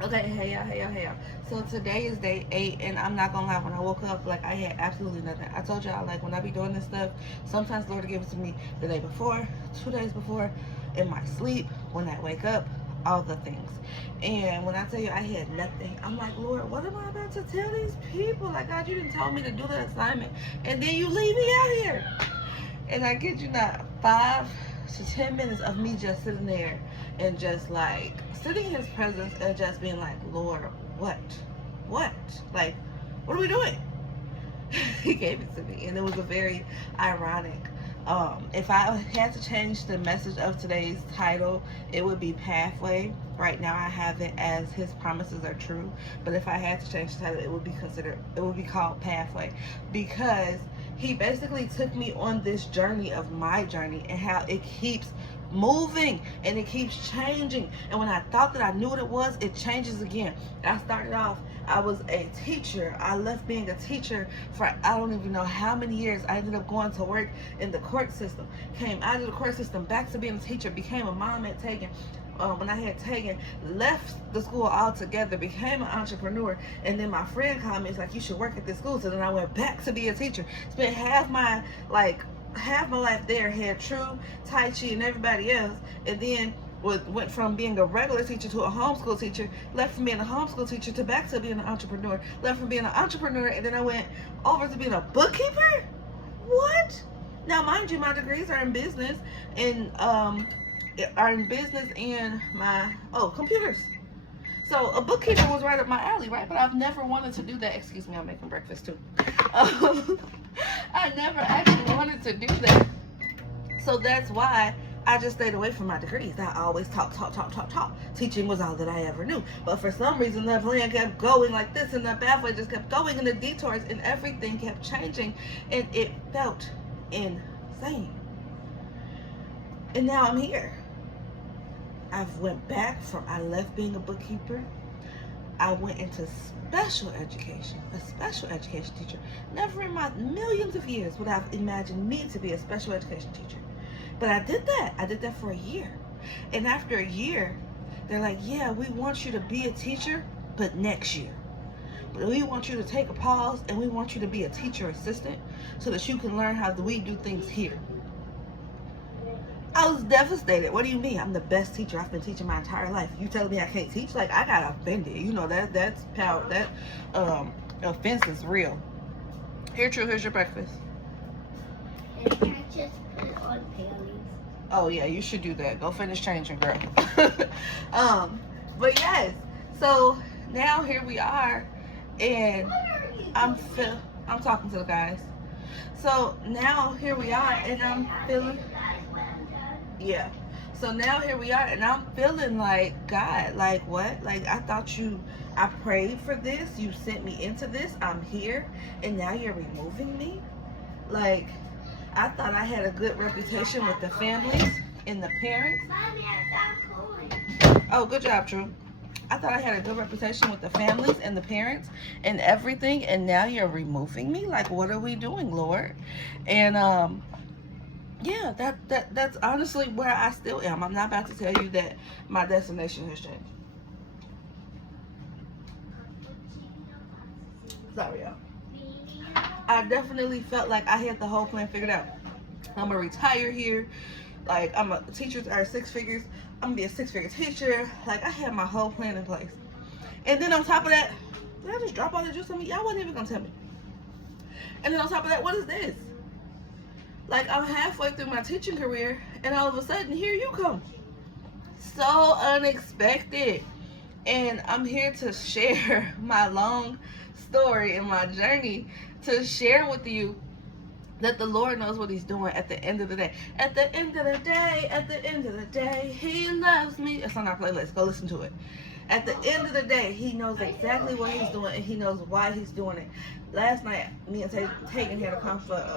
Okay, hey y'all. So today is day 8, and I'm not gonna lie, when I woke up, like, I had absolutely nothing. I told y'all, like, when I be doing this stuff, sometimes the Lord will give it to me the day before, 2 days before, in my sleep, when I wake up, all the things. And when I tell you I had nothing, I'm like, Lord, what am I about to tell these people? Like, God, you didn't tell me to do the assignment, and then you leave me out here. And I kid you not, 5 to 10 minutes of me just sitting there and just like sitting in his presence and just being like, Lord, what? What? Like, what are we doing? He gave it to me. And it was a very ironic. If I had to change the message of today's title, it would be Pathway. Right now I have it as His promises are true. But if I had to change the title, it would be called Pathway. Because he basically took me on this journey of my journey and how it keeps moving and it keeps changing. And when I thought that I knew what it was, it changes again. I started off, I was a teacher. I left being a teacher for I don't even know how many years. I ended up going to work in the court system. Came out of the court system, back to being a teacher. Became a mom at Tegan. When I had Tegan, left the school altogether, became an entrepreneur, and then my friend called me. It's like, you should work at this school. So then I went back to be a teacher. Spent half my life there. Had True, Tai Chi, and everybody else, and then went from being a regular teacher to a homeschool teacher, left from being a homeschool teacher to back to being an entrepreneur, left from being an entrepreneur, and then I went over to being a bookkeeper. What? Now, mind you, my degrees are in business and my computers. So a bookkeeper was right up my alley, right? But I've never wanted to do that. Excuse me, I'm making breakfast too. I never actually wanted to do that. So that's why I just stayed away from my degrees. I always talk. Teaching was all that I ever knew. But for some reason, that plan kept going like this, and the pathway just kept going, and the detours and everything kept changing, and it felt insane. And now I'm here. I left being a bookkeeper. I went into special education, a special education teacher. Never in my millions of years would I have imagined me to be a special education teacher. But I did that. I did that for a year. And after a year, they're like, yeah, we want you to be a teacher, but next year. But we want you to take a pause and we want you to be a teacher assistant so that you can learn how we do things here. I was devastated. What do you mean? I'm the best teacher. I've been teaching my entire life. You telling me I can't teach? Like, I got offended. You know, that's power. That offense is real. Here, True, here's your breakfast. And can I just put it on Paley's? Oh yeah, you should do that. Go finish changing, girl. But yes. So now here we are, and I'm talking to the guys. So now here we are, and I'm feeling. Yeah. So now here we are, and I'm feeling like, God, like what? Like, I prayed for this. You sent me into this. I'm here, and now you're removing me? Like, I thought I had a good reputation with the families and the parents. Mommy, I got coin. Oh, good job, True. I thought I had a good reputation with the families and the parents and everything, and now you're removing me? Like, what are we doing, Lord? And, yeah, that's honestly where I still am. I'm not about to tell you that my destination has changed. Sorry, y'all. I definitely felt like I had the whole plan figured out. I'm gonna retire here. Like, I'm a teacher are 6 figures. I'm gonna be a 6-figure teacher. Like, I had my whole plan in place. And then on top of that, did I just drop all the juice on me? Y'all wasn't even gonna tell me. And then on top of that, what is this? Like, I'm halfway through my teaching career, and all of a sudden, here you come. So unexpected. And I'm here to share my long story and my journey, to share with you that the Lord knows what He's doing at the end of the day. At the end of the day, He loves me. It's on our playlist. Go listen to it. At the end of the day, He knows exactly what He's doing, and He knows why He's doing it. Last night, me and Tegan had a conflict,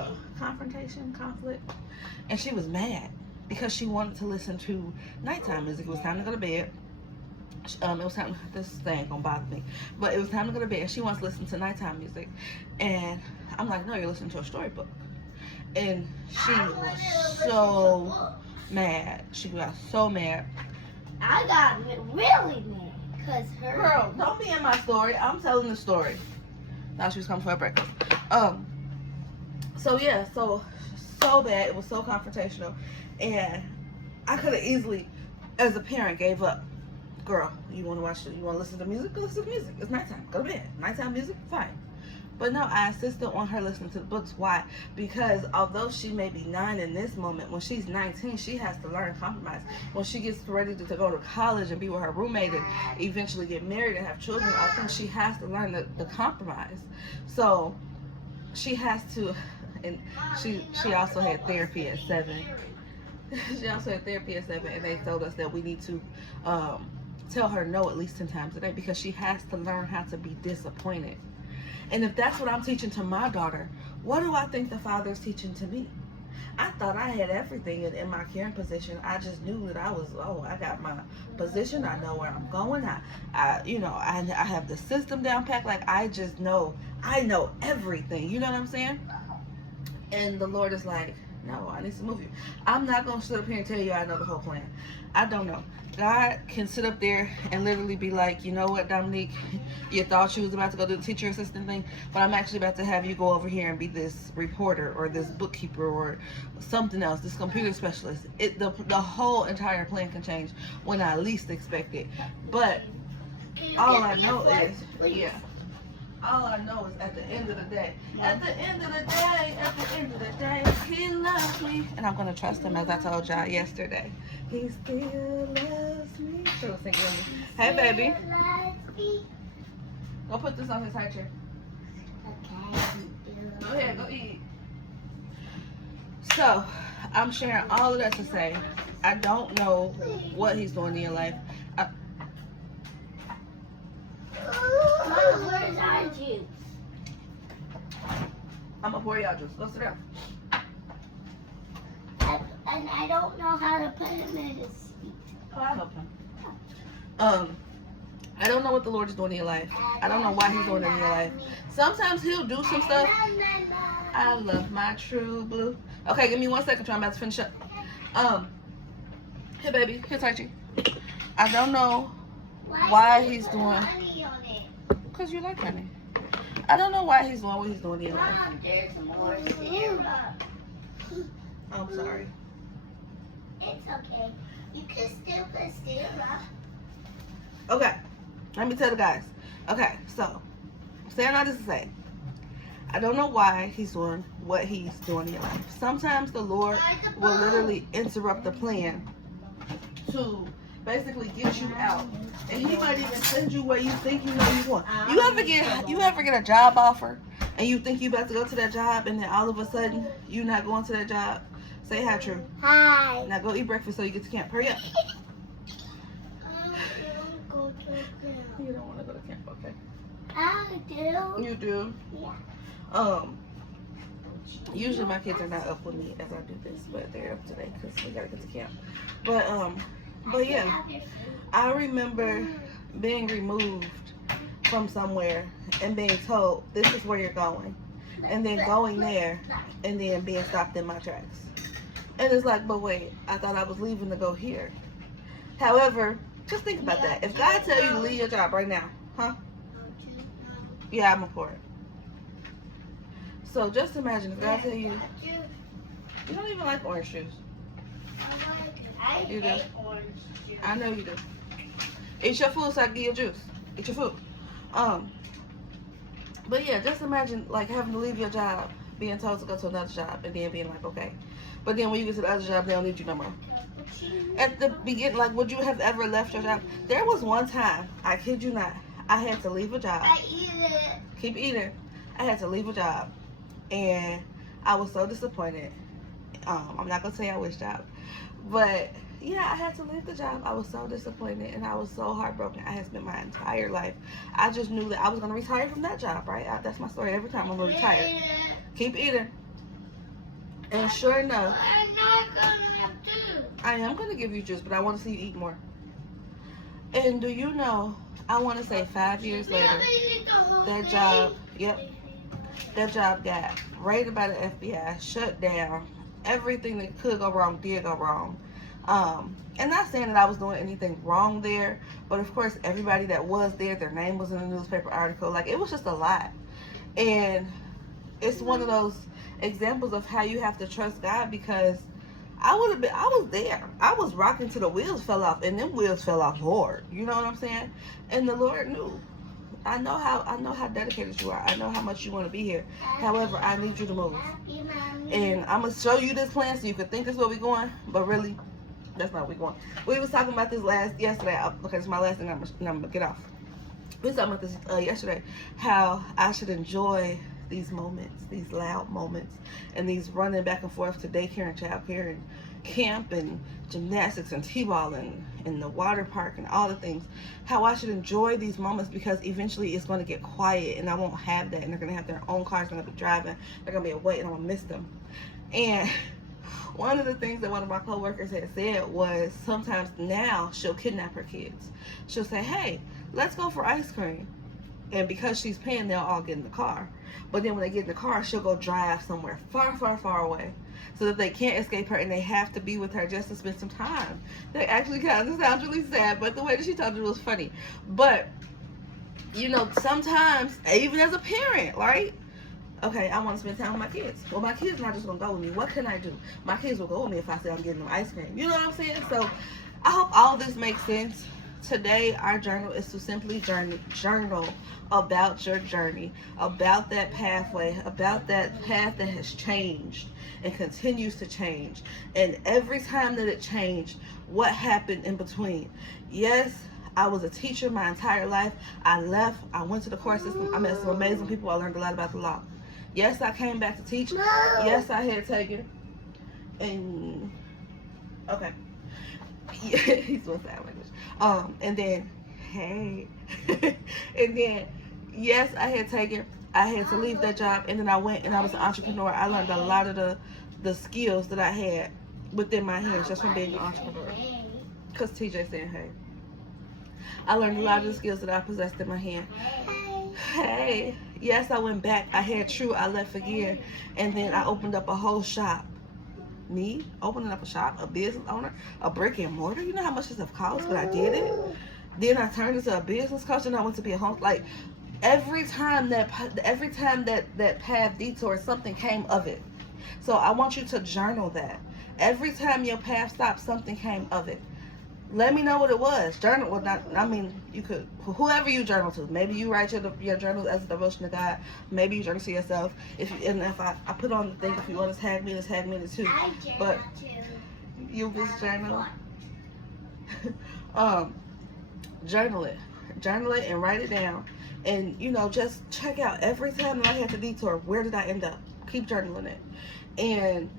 and she was mad because she wanted to listen to nighttime music. It was time to go to bed. It was time. This thing ain't gonna bother me, but it was time to go to bed. She wants to listen to nighttime music, and I'm like, no, you're listening to a storybook. And she was so mad. She got so mad. I got really mad because her don't be in my story. I'm telling the story. Now she was coming for a breakfast. So yeah, so bad. It was so confrontational, and I could have easily, as a parent, gave up. Girl, you want to watch? You want to listen to music? Go listen to music. It's nighttime. Go to bed. Nighttime music, fine. But no, I insisted on her listening to the books. Why? Because although she may be 9 in this moment, when she's 19, she has to learn compromise. When she gets ready to go to college and be with her roommate and eventually get married and have children, I think she has to learn the compromise. So she has to, and she also had therapy at 7. She also had therapy at 7, and they told us that we need to tell her no at least 10 times a day, because she has to learn how to be disappointed. And if that's what I'm teaching to my daughter, what do I think the Father's teaching to me? I thought I had everything in my caring position. I just knew that I got my position. I know where I'm going. I have the system down packed. Like, I know everything. You know what I'm saying? And the Lord is like, no, I need to move you. I'm not going to sit up here and tell you I know the whole plan. I don't know. God can sit up there and literally be like, you know what, Dominique, you thought you was about to go do the teacher assistant thing, but I'm actually about to have you go over here and be this reporter or this bookkeeper or something else, this computer specialist. The whole entire plan can change when I least expect it. But all I know is, all I know is at the end of the day, he loves me. And I'm going to trust him, as I told y'all yesterday. He still loves me. So sing with me. Hey, baby. Go put this on his high chair. Go ahead, go eat. So, I'm sharing all of that to say, I don't know what he's doing in your life. Mom, where's our juice? I'm gonna pour y'all juice. Go sit down. And I don't know how to put him in his seat. Oh, I'll help him. I don't know what the Lord is doing in your life. I don't know why he's doing it in your life. Sometimes he'll do some stuff. I love my true blue. Okay, give me 1 second. I'm about to finish up. Here, baby. Here, Taichi. I don't know why he's doing. Because you like honey. I don't know why he's doing what he's doing in your life. Mom, there's more syrup. I'm sorry. It's okay. You can still put syrup. Okay. Let me tell the guys. Okay, so saying all this to say, I don't know why he's doing what he's doing in your life. Sometimes the Lord will literally interrupt the plan to basically get you out, and he might even send you where you think you know you want. You ever get a job offer and you think you about to go to that job, and then all of a sudden you're not going to that job? Say hi, True. Hi. Now go eat breakfast so you get to camp. Hurry up. You don't want to go to camp, okay? I do. You do. Yeah. Usually my kids are not up with me as I do this, but they're up today because we gotta get to camp. But yeah, I remember being removed from somewhere and being told this is where you're going, and then going there and then being stopped in my tracks. And it's like, but wait, I thought I was leaving to go here. However, just think about that. If God tell you to leave your job right now, huh? Yeah, I'm a pour it. So just imagine if God tell you, you don't even like orange juice. You do. I know you do. Eat your food so I can get your juice. Eat your food. But yeah, just imagine like having to leave your job, being told to go to another job, and then being like, okay. But then when you get to the other job, they don't need you no more. At the beginning, like, would you have ever left your job? There was one time, I kid you not, I had to leave a job. I eat it. Keep eating. I had to leave a job, and I was so disappointed. I'm not gonna say I wish job, but yeah, I had to leave the job. I was so disappointed, and I was so heartbroken. I had spent my entire life. I just knew that I was gonna retire from that job, right? That's my story. Every time I'm gonna retire. Keep eating. And sure enough, I'm not gonna have juice. I am gonna give you juice, but I want to see you eat more. And do you know? I want to say 5 years later, that job, that job got raided by the FBI, shut down. Everything that could go wrong did go wrong. And not saying that I was doing anything wrong there, but of course everybody that was there, their name was in the newspaper article. Like, it was just a lot. And it's one of those examples of how you have to trust God, because I was there. I was rocking till the wheels fell off, and them wheels fell off hard. You know what I'm saying? And the Lord knew. I know how dedicated you are. I know how much you want to be here. However, I need you to move. And I'm gonna show you this plan so you can think this is where we're going, but really, that's not where we're going. We was talking about this yesterday. Okay, it's my last thing. I'm gonna get off. We was talking about this yesterday. How I should enjoy these moments, these loud moments, and these running back and forth to daycare and childcare and camp and gymnastics and t-ball and the water park and all the things. How I should enjoy these moments, because eventually it's going to get quiet and I won't have that, and they're going to have their own cars, they're going to be driving, they're going to be away, and I'm going to miss them. And one of the things that one of my coworkers had said was, sometimes now she'll kidnap her kids. She'll say, hey, let's go for ice cream. And because she's paying, they'll all get in the car. But then when they get in the car, she'll go drive somewhere far, far, far away, so that they can't escape her, and they have to be with her just to spend some time. That actually kind of sounds really sad, but the way that she told it was funny. But, you know, sometimes, even as a parent, right? Okay, I want to spend time with my kids. Well, my kids not just going to go with me. What can I do? My kids will go with me if I say I'm getting them ice cream. You know what I'm saying? So, I hope all this makes sense. Today, our journal is to simply journal about your journey, about that pathway, about that path that has changed and continues to change. And every time that it changed, what happened in between? Yes, I was a teacher my entire life. I left. I went to the court system. I met some amazing people. I learned a lot about the law. Yes, I came back to teach. Yes, I had taken. And, okay. He's doing sign language. And then, hey. And then, yes, I had to leave that job, and then I went and I was an entrepreneur. I learned a lot of the skills that I had within my hands just from being an entrepreneur. Because TJ saying hey. I learned a lot of the skills that I possessed in my hand. Hey. Yes, I went back. I had true. I left again. And then I opened up a whole shop. Me opening up a shop, a business owner, a brick and mortar. You know how much this stuff costs, but I did it. Then I turned into a business coach, and I went to be a home. Like, every time that path detoured, something came of it. So I want you to journal that. Every time your path stopped, something came of it. Let me know what it was. Journal. Well, not. I mean, you could, whoever you journal to. Maybe you write your journals as a devotion to God. Maybe you journal to yourself. If I put on the thing, if you want to tag me too. But you just journal. Journal it and write it down. And, you know, just check out every time that I had to detour, where did I end up? Keep journaling it. And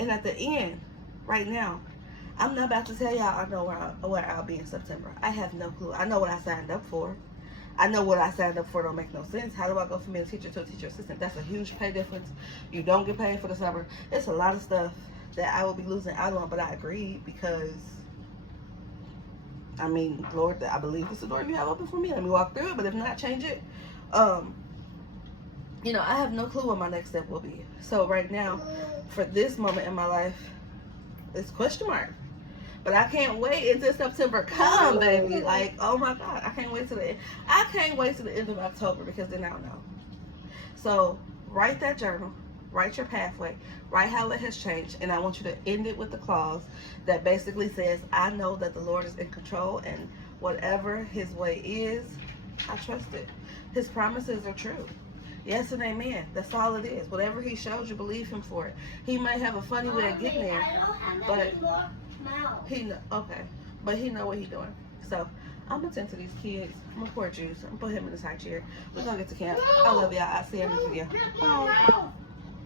at the end, right now, I'm not about to tell y'all I know where I'll be in September. I have no clue. I know what I signed up for. I know what I signed up for don't make no sense. How do I go from being a teacher to a teacher assistant? That's a huge pay difference. You don't get paid for the summer. It's a lot of stuff that I will be losing out on, but I agreed because, I mean, Lord, I believe this is the door you have open for me. Let me walk through it, but if not, change it. You know, I have no clue what my next step will be. So right now, for this moment in my life, it's question mark. But I can't wait until September come, baby. Like, oh my God, I can't wait till the end of October, because then I'll know. So write that journal, write your pathway, write how it has changed, and I want you to end it with the clause that basically says, I know that the Lord is in control, and whatever his way is, I trust it. His promises are true. Yes and amen. That's all it is. Whatever he shows you, believe him for it. He might have a funny way of getting there, but but he know what he's doing. So I'm gonna tend to these kids. I'm gonna pour juice. I'm gonna put him in this high chair. We're gonna get to camp. I love y'all. I'll see you in the video. Bye.